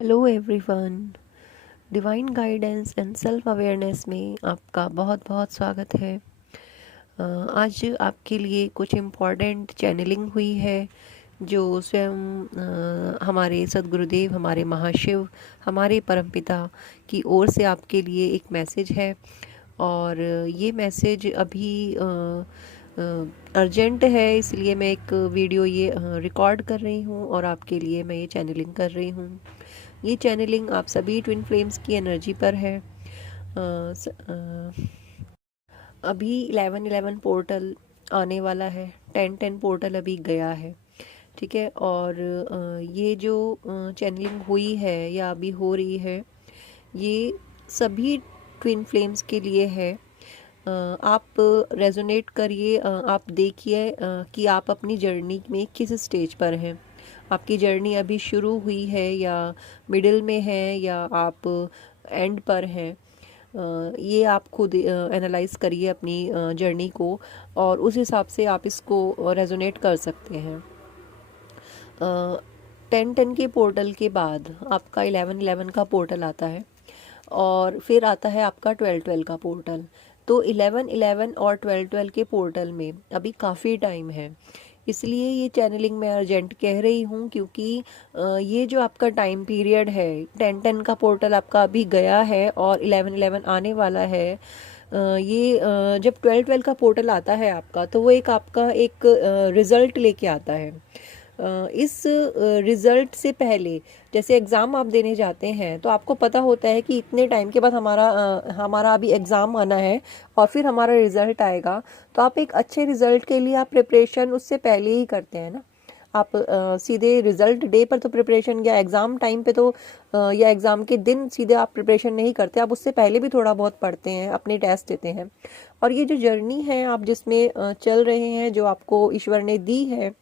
Hello everyone. Divine guidance and self awareness में आपका बहुत बहुत स्वागत है। आज आपके लिए कुछ इम्पॉर्टेंट चैनलिंग हुई है जो स्वयं हमारे सद्गुरुदेव, हमारे महाशिव, हमारे परमपिता की ओर से आपके लिए एक मैसेज है। और ये मैसेज अभी अर्जेंट है, इसलिए मैं एक वीडियो ये रिकॉर्ड कर रही हूँ और आपके लिए मैं ये चैनलिंग कर रही हूँ। ये चैनलिंग आप सभी ट्विन फ्लेम्स की एनर्जी पर है। अभी 11-11 पोर्टल आने वाला है, 10-10 पोर्टल अभी गया है। ठीक है। और ये जो चैनलिंग हुई है या अभी हो रही है, ये सभी ट्विन फ्लेम्स के लिए है। आप रेजोनेट करिए, आप देखिए कि आप अपनी जर्नी में किस स्टेज पर हैं। आपकी जर्नी अभी शुरू हुई है या मिडिल में है या आप एंड पर हैं। ये आप खुद एनालाइज करिए अपनी जर्नी को, और उस हिसाब से आप इसको रेजोनेट कर सकते हैं। 10-10 के पोर्टल के बाद आपका 11-11 का पोर्टल आता है और फिर आता है आपका 12-12 का पोर्टल। तो 11-11 और 12-12 के पोर्टल में अभी काफ़ी टाइम है, इसलिए ये चैनलिंग मैं अर्जेंट कह रही हूँ, क्योंकि ये जो आपका टाइम पीरियड है, 10-10 का पोर्टल आपका अभी गया है और 11-11 आने वाला है। ये जब 12-12 का पोर्टल आता है आपका, तो वो एक आपका एक रिज़ल्ट लेके आता है। इस रिज़ल्ट से पहले, जैसे एग्ज़ाम आप देने जाते हैं तो आपको पता होता है कि इतने टाइम के बाद हमारा अभी एग्ज़ाम आना है और फिर हमारा रिज़ल्ट आएगा। तो आप एक अच्छे रिज़ल्ट के लिए आप प्रिपरेशन उससे पहले ही करते हैं ना। आप सीधे रिज़ल्ट डे पर तो प्रिपरेशन, या एग्ज़ाम टाइम पे तो या एग्ज़ाम के दिन सीधे आप प्रिपरेशन नहीं करते, आप उससे पहले भी थोड़ा बहुत पढ़ते हैं, अपने टेस्ट देते हैं। और ये जो जर्नी है आप जिसमें चल रहे हैं, जो आपको ईश्वर ने दी है,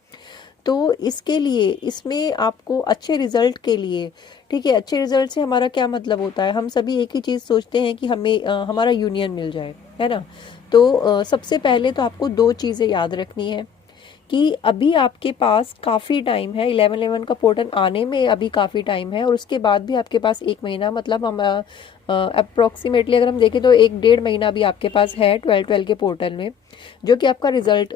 तो इसके लिए, इसमें आपको अच्छे रिजल्ट के लिए, ठीक है, अच्छे रिजल्ट से हमारा क्या मतलब होता है, हम सभी एक ही चीज़ सोचते हैं कि हमें हमारा यूनियन मिल जाए, है ना। तो सबसे पहले तो आपको दो चीज़ें याद रखनी है कि अभी आपके पास काफ़ी टाइम है। 11-11 का पोर्टल आने में अभी काफ़ी टाइम है और उसके बाद भी आपके पास एक महीना, मतलब हम अप्रोक्सीमेटली अगर हम देखें तो 1-1.5 महीना भी आपके पास है 12-12 के पोर्टल में, जो कि आपका रिजल्ट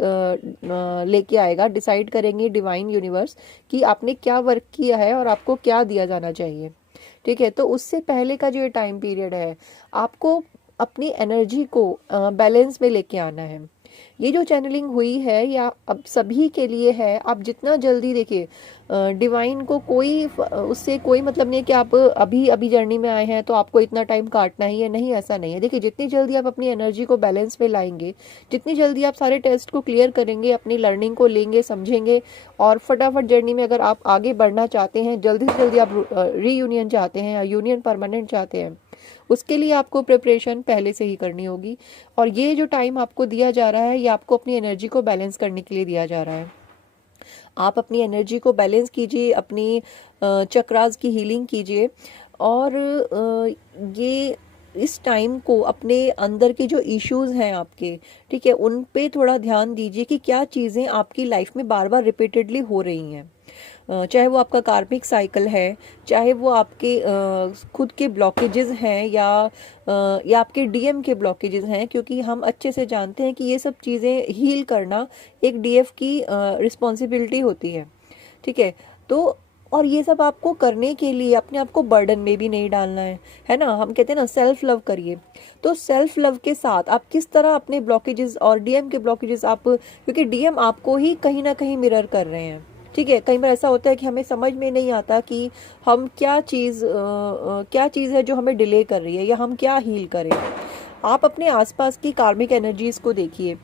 लेके आएगा। डिसाइड करेंगे डिवाइन यूनिवर्स कि आपने क्या वर्क किया है और आपको क्या दिया जाना चाहिए। ठीक है। तो उससे पहले का जो ये टाइम पीरियड है, आपको अपनी एनर्जी को बैलेंस में लेके आना है। ये जो चैनलिंग हुई है या अब सभी के लिए है। आप जितना जल्दी देखिए, डिवाइन को कोई उससे कोई मतलब नहीं है कि आप अभी अभी जर्नी में आए हैं तो आपको इतना टाइम काटना ही है, नहीं, ऐसा नहीं है। देखिए, जितनी जल्दी आप अपनी एनर्जी को बैलेंस में लाएंगे, जितनी जल्दी आप सारे टेस्ट को क्लियर करेंगे, अपनी लर्निंग को लेंगे, समझेंगे, और फटाफट जर्नी में अगर आप आगे बढ़ना चाहते हैं, जल्दी से जल्दी आप रीयूनियन चाहते हैं या यूनियन परमानेंट चाहते हैं, उसके लिए आपको प्रिपरेशन पहले से ही करनी होगी। और ये जो टाइम आपको दिया जा रहा है, ये आपको अपनी एनर्जी को बैलेंस करने के लिए दिया जा रहा है। आप अपनी एनर्जी को बैलेंस कीजिए, अपनी चक्रास की हीलिंग कीजिए, और ये इस टाइम को अपने अंदर के जो इश्यूज हैं आपके, ठीक है, उन पे थोड़ा ध्यान दीजिए कि क्या चीज़ें आपकी लाइफ में बार बार रिपीटेडली हो रही हैं। चाहे वो आपका कार्मिक साइकिल है, चाहे वो आपके खुद के ब्लॉकेजेस हैं, या आपके डीएम के ब्लॉकेजेस हैं, क्योंकि हम अच्छे से जानते हैं कि ये सब चीज़ें हील करना एक डीएफ की रिस्पॉन्सिबिलिटी होती है। ठीक है। तो और ये सब आपको करने के लिए अपने आप को बर्डन में भी नहीं डालना है ना। हम कहते हैं ना, सेल्फ लव करिए। तो सेल्फ लव के साथ आप किस तरह अपने ब्लॉकेजेस और डीएम के ब्लॉकेजेस आप, क्योंकि डीएम आपको ही कहीं ना कहीं मिरर कर रहे हैं। ठीक है। कई बार ऐसा होता है कि हमें समझ में नहीं आता कि हम क्या चीज़ है जो हमें डिले कर रही है, या हम क्या हील करें। आप अपने आसपास की कार्मिक एनर्जीज को देखिए।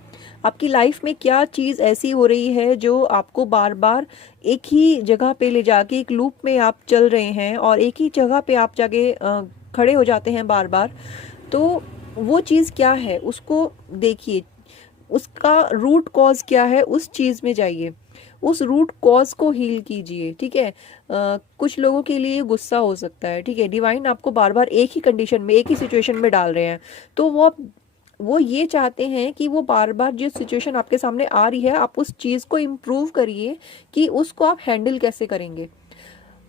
आपकी लाइफ में क्या चीज़ ऐसी हो रही है जो आपको बार बार एक ही जगह पे ले जाके, एक लूप में आप चल रहे हैं और एक ही जगह पे आप जाके खड़े हो जाते हैं बार बार। तो वो चीज़ क्या है, उसको देखिए, उसका रूट कॉज क्या है, उस चीज़ में जाइए, उस रूट कॉज को हील कीजिए। ठीक है। कुछ लोगों के लिए गुस्सा हो सकता है। ठीक है। डिवाइन आपको बार बार एक ही कंडीशन में, एक ही सिचुएशन में डाल रहे हैं, तो वो ये चाहते हैं कि वो बार बार जो सिचुएशन आपके सामने आ रही है, आप उस चीज़ को इम्प्रूव करिए कि उसको आप हैंडल कैसे करेंगे।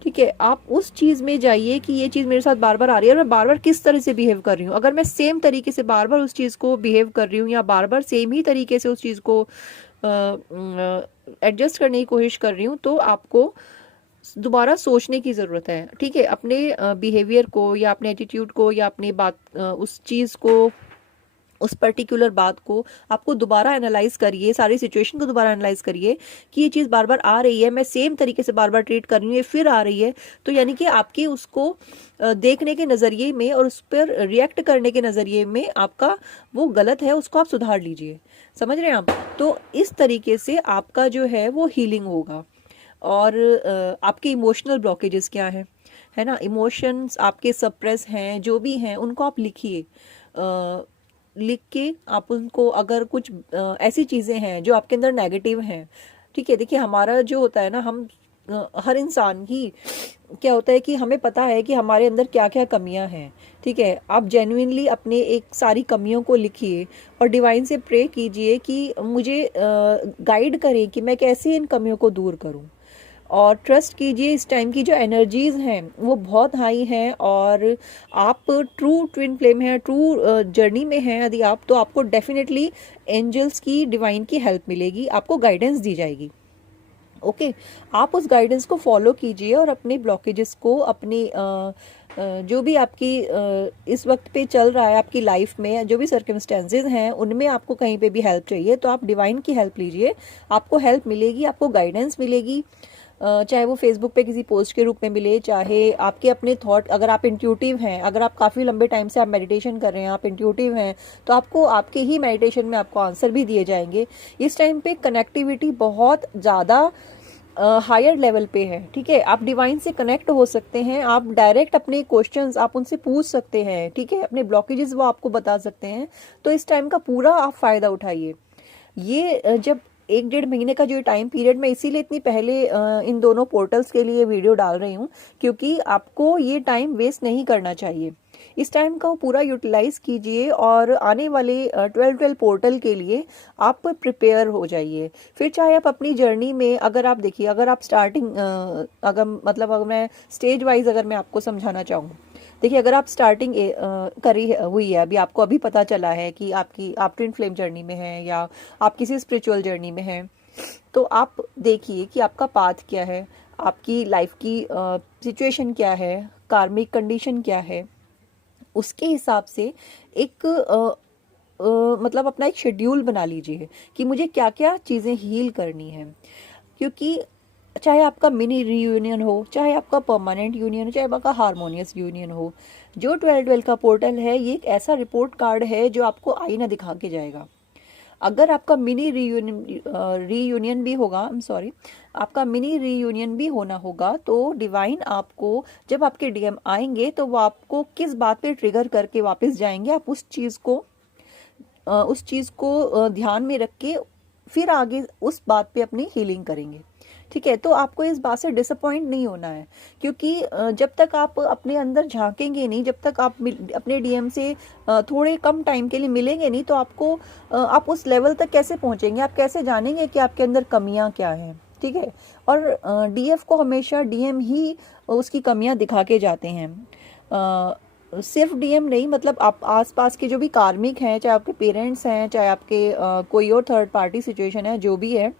ठीक है, आप उस चीज़ में जाइए कि ये चीज़ मेरे साथ बार बार आ रही है और मैं बार बार किस तरह से बिहेव कर रही हूँ। अगर मैं सेम तरीके से बार बार उस चीज़ को बिहेव कर रही हूँ या बार बार सेम ही तरीके से उस चीज़ को एडजस्ट करने की कोशिश कर रही हूँ, तो आपको दोबारा सोचने की ज़रूरत है। ठीक है, अपने बिहेवियर को या अपने एटीट्यूड को या अपनी बात उस चीज़ को, उस पर्टिकुलर बात को आपको दोबारा एनालाइज करिए, सारी सिचुएशन को दोबारा एनालाइज करिए कि ये चीज़ बार बार आ रही है, मैं सेम तरीके से बार बार ट्रीट कर रही हूँ, ये फिर आ रही है, तो यानी कि आपके उसको देखने के नज़रिए में और उस पर रिएक्ट करने के नज़रिए में आपका वो गलत है, उसको आप सुधार लीजिए। समझ रहे हैं आप? तो इस तरीके से आपका जो है वो हीलिंग होगा। और आपके इमोशनल ब्लॉकेजेस क्या हैं, है ना, इमोशंस आपके सप्रेस हैं जो भी हैं उनको आप लिखिए। लिख के आप उनको, अगर कुछ ऐसी चीज़ें हैं जो आपके अंदर नेगेटिव हैं, ठीक है, देखिए हमारा जो होता है ना, हम हर इंसान ही क्या होता है कि हमें पता है कि हमारे अंदर क्या क्या कमियां हैं। ठीक है, आप जेन्युइनली अपने एक सारी कमियों को लिखिए और डिवाइन से प्रे कीजिए कि मुझे गाइड करें कि मैं कैसे इन कमियों को दूर करूं। और ट्रस्ट कीजिए, इस टाइम की जो एनर्जीज हैं वो बहुत हाई हैं और आप ट्रू ट्विन फ्लेम हैं, ट्रू जर्नी में हैं यदि आप, तो आपको डेफिनेटली एंजल्स की, डिवाइन की हेल्प मिलेगी, आपको गाइडेंस दी जाएगी। ओके, आप उस गाइडेंस को फॉलो कीजिए और अपने ब्लॉकेजेस को, अपने जो भी आपकी इस वक्त पे चल रहा है आपकी लाइफ में, जो भी सर्कमस्टेंसेज हैं उनमें आपको कहीं पे भी हेल्प चाहिए तो आप डिवाइन की हेल्प लीजिए, आपको हेल्प मिलेगी, आपको गाइडेंस मिलेगी। चाहे वो फेसबुक पे किसी पोस्ट के रूप में मिले, चाहे आपके अपने थॉट, अगर आप इंट्यूटिव हैं, अगर आप काफ़ी लंबे टाइम से आप मेडिटेशन कर रहे हैं, आप इंट्यूटिव हैं, तो आपको आपके ही मेडिटेशन में आपको आंसर भी दिए जाएंगे। इस टाइम पे कनेक्टिविटी बहुत ज़्यादा हायर लेवल पे है। ठीक है, आप डिवाइन से कनेक्ट हो सकते हैं, आप डायरेक्ट अपने क्वेश्चंस आप उनसे पूछ सकते हैं। ठीक है, अपने ब्लॉकेजेस वो आपको बता सकते हैं, तो इस टाइम का पूरा आप फ़ायदा उठाइए। ये जब 1-1.5 महीने का जो टाइम पीरियड, मैं इसीलिए इतनी पहले इन दोनों पोर्टल्स के लिए वीडियो डाल रही हूँ, क्योंकि आपको ये टाइम वेस्ट नहीं करना चाहिए। इस टाइम का पूरा यूटिलाइज कीजिए और आने वाले 12-12 पोर्टल के लिए आप प्रिपेयर हो जाइए। फिर चाहे आप अपनी जर्नी में, अगर आप देखिए, अगर आप स्टार्टिंग, अगर मतलब अगर मैं स्टेज वाइज अगर मैं आपको समझाना चाहूँ, देखिए अगर आप स्टार्टिंग करी हुई है, अभी आपको अभी पता चला है कि आप ट्विन फ्लेम जर्नी में हैं या आप किसी स्पिरिचुअल जर्नी में हैं, तो आप देखिए कि आपका पाथ क्या है, आपकी लाइफ की सिचुएशन क्या है, कार्मिक कंडीशन क्या है, उसके हिसाब से एक मतलब अपना एक शेड्यूल बना लीजिए कि मुझे क्या क्या चीज़ें हील करनी है। क्योंकि चाहे आपका मिनी रीयूनियन हो, चाहे आपका परमानेंट यूनियन हो, चाहे आपका हारमोनियस यूनियन हो, जो 12-12 का पोर्टल है ये एक ऐसा रिपोर्ट कार्ड है जो आपको आईना दिखा के जाएगा। अगर आपका मिनी रीयूनियन भी होगा, आई एम सॉरी, आपका मिनी रीयूनियन भी होना होगा, तो डिवाइन आपको, जब आपके डीएम आएंगे तो वो आपको किस बात पे ट्रिगर करके वापस जाएंगे, आप उस चीज़ को ध्यान में रख के फिर आगे उस बात पे अपनी हीलिंग करेंगे। ठीक है, तो आपको इस बात से डिसअपॉइंट नहीं होना है, क्योंकि जब तक आप अपने अंदर झांकेंगे नहीं, जब तक आप अपने डीएम से थोड़े कम टाइम के लिए मिलेंगे नहीं, तो आपको आप उस लेवल तक कैसे पहुंचेंगे, आप कैसे जानेंगे कि आपके अंदर कमियां क्या हैं। ठीक है, और डीएफ को हमेशा डीएम ही उसकी कमियां दिखा के जाते हैं। सिर्फ डीएम नहीं, मतलब आप आसपास के जो भी कार्मिक हैं, चाहे आपके पेरेंट्स हैं, चाहे आपके कोई और थर्ड पार्टी सिचुएशन है, जो भी है,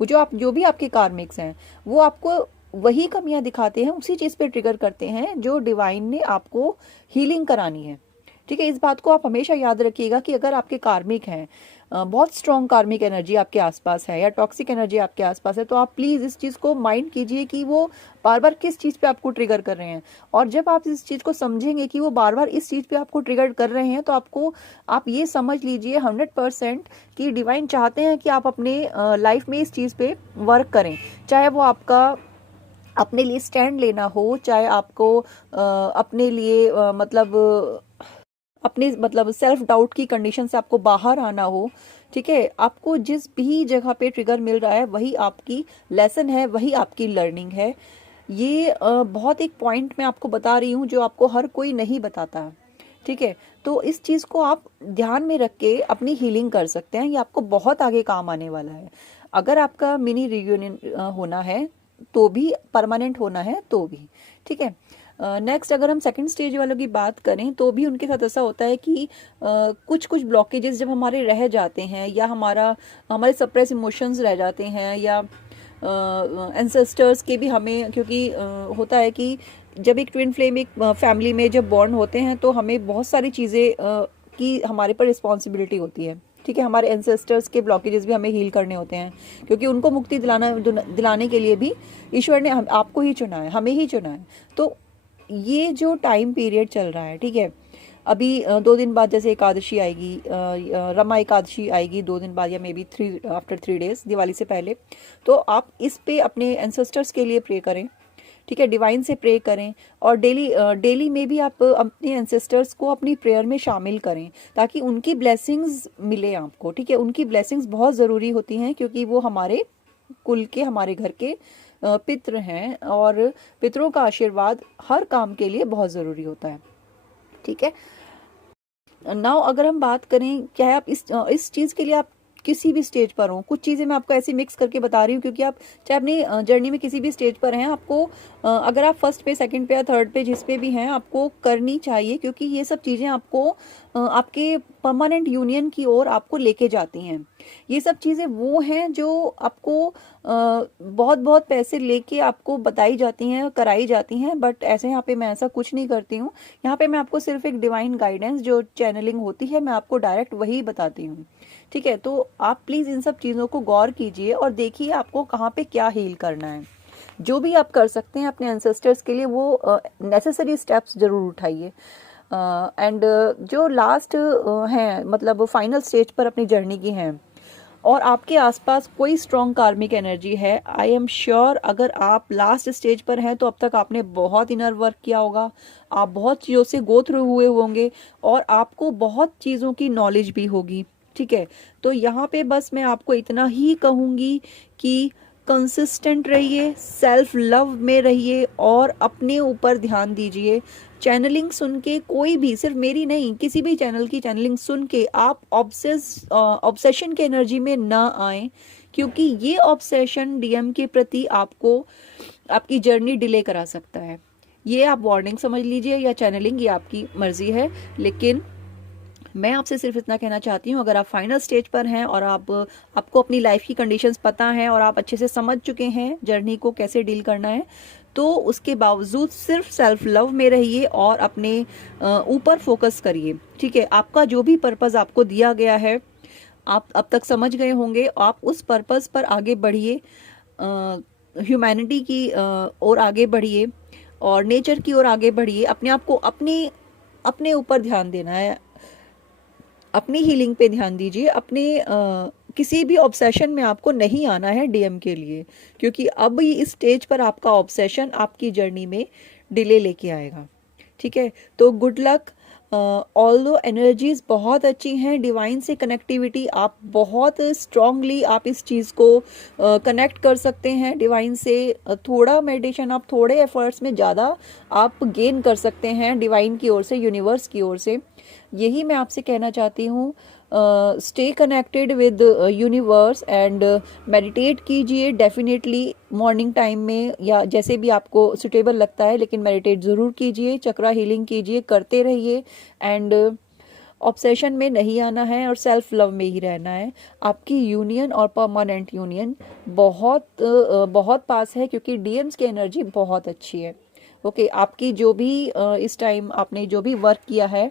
वो जो भी आपके कार्मिक्स हैं, वो आपको वही कमियां दिखाते हैं, उसी चीज़ पे ट्रिगर करते हैं जो डिवाइन ने आपको हीलिंग करानी है। ठीक है, इस बात को आप हमेशा याद रखिएगा कि अगर आपके कार्मिक हैं, बहुत स्ट्रॉन्ग कार्मिक एनर्जी आपके आसपास है या टॉक्सिक एनर्जी आपके आसपास है, तो आप प्लीज़ इस चीज़ को माइंड कीजिए कि वो बार बार किस चीज़ पे आपको ट्रिगर कर रहे हैं। और जब आप इस चीज़ को समझेंगे कि वो बार बार इस चीज़ पे आपको ट्रिगर कर रहे हैं, तो आप ये समझ लीजिए 100% कि डिवाइन चाहते हैं कि आप अपने लाइफ में इस चीज़ पे वर्क करें। चाहे वो आपका अपने लिए स्टैंड लेना हो, चाहे आपको अपने लिए मतलब सेल्फ डाउट की कंडीशन से आपको बाहर आना हो। ठीक है, आपको जिस भी जगह पे ट्रिगर मिल रहा है वही आपकी लेसन है, वही आपकी लर्निंग है। ये बहुत एक पॉइंट मैं आपको बता रही हूँ जो आपको हर कोई नहीं बताता। ठीक है, तो इस चीज़ को आप ध्यान में रख के अपनी हीलिंग कर सकते हैं, ये आपको बहुत आगे काम आने वाला है। अगर आपका मिनी रियूनियन होना है तो भी, परमानेंट होना है तो भी, ठीक है। नेक्स्ट अगर हम सेकंड स्टेज वालों की बात करें तो भी उनके साथ ऐसा होता है कि कुछ कुछ ब्लॉकेजेस जब हमारे रह जाते हैं, या हमारे सप्रेस इमोशंस रह जाते हैं, या एंसेस्टर्स के भी हमें, क्योंकि होता है कि जब एक ट्विन फ्लेम एक फैमिली में जब बॉर्न होते हैं तो हमें बहुत सारी चीज़ें की हमारे पर रिस्पॉन्सिबिलिटी होती है, ठीक है। हमारे एंसेस्टर्स के ब्लॉकेजेस भी हमें हील करने होते हैं, क्योंकि उनको मुक्ति दिलाने के लिए भी ईश्वर ने आपको ही चुना है, हमें ही चुना है। तो ये जो टाइम पीरियड चल रहा है, ठीक है, अभी 2 दिन बाद जैसे एकादशी आएगी, रमा एकादशी आएगी 2 दिन बाद, या may be after 3 days, Diwali से पहले। तो आप इस पे अपने एंसेस्टर्स के लिए प्रे करें, ठीक है, डिवाइन से प्रे करें। और डेली में भी आप अपने एंसेस्टर्स को अपनी प्रेयर में शामिल करें, ताकि उनकी ब्लेसिंग्स मिले आपको, ठीक है। उनकी ब्लेसिंग्स बहुत ज़रूरी होती हैं, क्योंकि वो हमारे कुल के, हमारे घर के पितृ हैं, और पितरों का आशीर्वाद हर काम के लिए बहुत ज़रूरी होता है, ठीक है। नाउ अगर हम बात करें, क्या है आप इस चीज़ के लिए आप किसी भी स्टेज पर हो, कुछ चीज़ें मैं आपको ऐसे मिक्स करके बता रही हूँ, क्योंकि आप चाहे अपनी जर्नी में किसी भी स्टेज पर हैं, आपको अगर आप फर्स्ट पे, सेकंड पे या थर्ड पे, जिस पे भी हैं, आपको करनी चाहिए, क्योंकि ये सब चीज़ें आपको आपके परमानेंट यूनियन की ओर आपको लेके जाती हैं। ये सब चीज़ें वो हैं जो आपको बहुत बहुत पैसे लेके आपको बताई जाती हैं, कराई जाती हैं, बट ऐसे यहाँ पे मैं ऐसा कुछ नहीं करती हूँ। यहाँ पे मैं आपको सिर्फ एक डिवाइन गाइडेंस जो चैनलिंग होती है, मैं आपको डायरेक्ट वही बताती हूँ, ठीक है। तो आप प्लीज़ इन सब चीज़ों को गौर कीजिए और देखिए आपको कहाँ पे क्या हील करना है। जो भी आप कर सकते हैं अपने एंसेस्टर्स के लिए, वो नेसेसरी स्टेप्स जरूर उठाइए। एंड जो लास्ट हैं, मतलब फाइनल स्टेज पर अपनी जर्नी की हैं, और आपके आसपास कोई स्ट्रॉन्ग कार्मिक एनर्जी है, आई एम श्योर अगर आप लास्ट स्टेज पर हैं तो अब तक आपने बहुत इनर वर्क किया होगा, आप बहुत चीज़ों से गो थ्रू हुए होंगे, और आपको बहुत चीज़ों की नॉलेज भी होगी, ठीक है। तो यहाँ पे बस मैं आपको इतना ही कहूँगी कि कंसिस्टेंट रहिए, सेल्फ लव में रहिए, और अपने ऊपर ध्यान दीजिए। चैनलिंग सुन के, कोई भी, सिर्फ मेरी नहीं, किसी भी चैनल की चैनलिंग सुन के आप ऑब्सेशन के एनर्जी में ना आए, क्योंकि ये ऑब्सेशन डीएम के प्रति आपको आपकी जर्नी डिले करा सकता है। ये आप वार्निंग समझ लीजिए, या चैनलिंग, ये आपकी मर्जी है। लेकिन मैं आपसे सिर्फ इतना कहना चाहती हूँ, अगर आप फाइनल स्टेज पर हैं और आपको अपनी लाइफ की कंडीशंस पता हैं, और आप अच्छे से समझ चुके हैं जर्नी को कैसे डील करना है, तो उसके बावजूद सिर्फ सेल्फ लव में रहिए और अपने ऊपर फोकस करिए, ठीक है। आपका जो भी पर्पस आपको दिया गया है, आप अब तक समझ गए होंगे, आप उस पर्पस पर आगे बढ़िए, ह्यूमैनिटी की ओर आगे बढ़िए, और नेचर की ओर आगे बढ़िए। अपने आप को अपने ऊपर ध्यान देना है, अपनी हीलिंग पे ध्यान दीजिए। अपने किसी भी ऑब्सेशन में आपको नहीं आना है डीएम के लिए, क्योंकि अब इस स्टेज पर आपका ऑब्सेशन आपकी जर्नी में डिले लेके आएगा, ठीक है। तो गुड लक। ऑल्दो एनर्जीज बहुत अच्छी हैं, डिवाइन से कनेक्टिविटी आप बहुत स्ट्रांगली आप इस चीज़ को कनेक्ट कर सकते हैं डिवाइन से। थोड़ा मेडिटेशन, आप थोड़े एफर्ट्स में ज़्यादा आप गेन कर सकते हैं डिवाइन की ओर से, यूनिवर्स की ओर से। यही मैं आपसे कहना चाहती हूँ। Stay connected with universe and meditate कीजिए डेफिनेटली मॉर्निंग टाइम में, या जैसे भी आपको सुटेबल लगता है, लेकिन मेडिटेट ज़रूर कीजिए, चक्रा हीलिंग कीजिए, करते रहिए। एंड ऑब्सेशन में नहीं आना है और सेल्फ लव में ही रहना है। आपकी यूनियन और परमानेंट यूनियन बहुत पास है, क्योंकि डीएम्स की एनर्जी बहुत अच्छी है। ओके, आपकी जो भी इस टाइम आपने जो भी वर्क किया है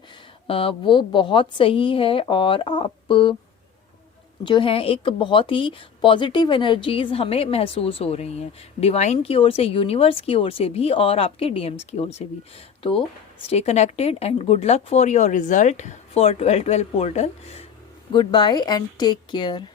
वो बहुत सही है, और आप जो हैं एक बहुत ही पॉजिटिव एनर्जीज हमें महसूस हो रही हैं डिवाइन की ओर से, यूनिवर्स की ओर से भी, और आपके डीएम्स की ओर से भी। तो stay connected and good luck for your result for 12/12 portal. Goodbye and take care.